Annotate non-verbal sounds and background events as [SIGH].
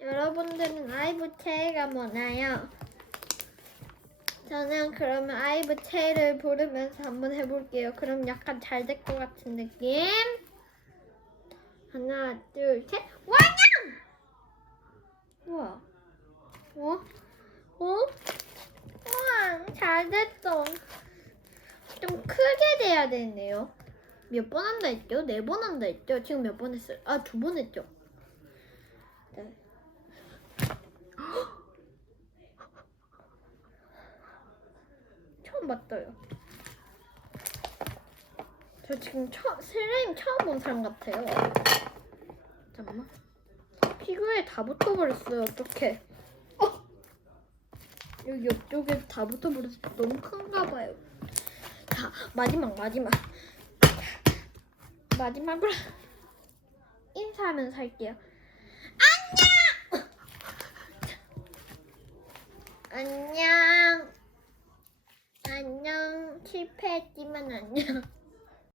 여러분들은 아이브체가 뭐나요? 저는 그러면 아이브체를 부르면서 한번 해볼게요. 그럼 약간 잘 될 것 같은 느낌. 하나, 둘, 셋. 와냥! 우와. 어? 어? 우와, 잘 됐어. 좀 크게 돼야 되네요. 몇 번 한다 했죠? 네 번 한다 했죠? 지금 몇 번 했어요? 아, 두 번 했죠? 네. 봤어요. 저 지금 처음, 슬라임 처음 본 사람 같아요. 잠깐만. 피규어에 다 붙어버렸어요. 어떡해. 어! 여기 옆쪽에 다 붙어버렸어. 너무 큰가 봐요. 자, 마지막, 마지막. 마지막으로 인사하면서 할게요. 안녕! [LAUGHS] 안녕! 안녕. 실패했지만 안녕.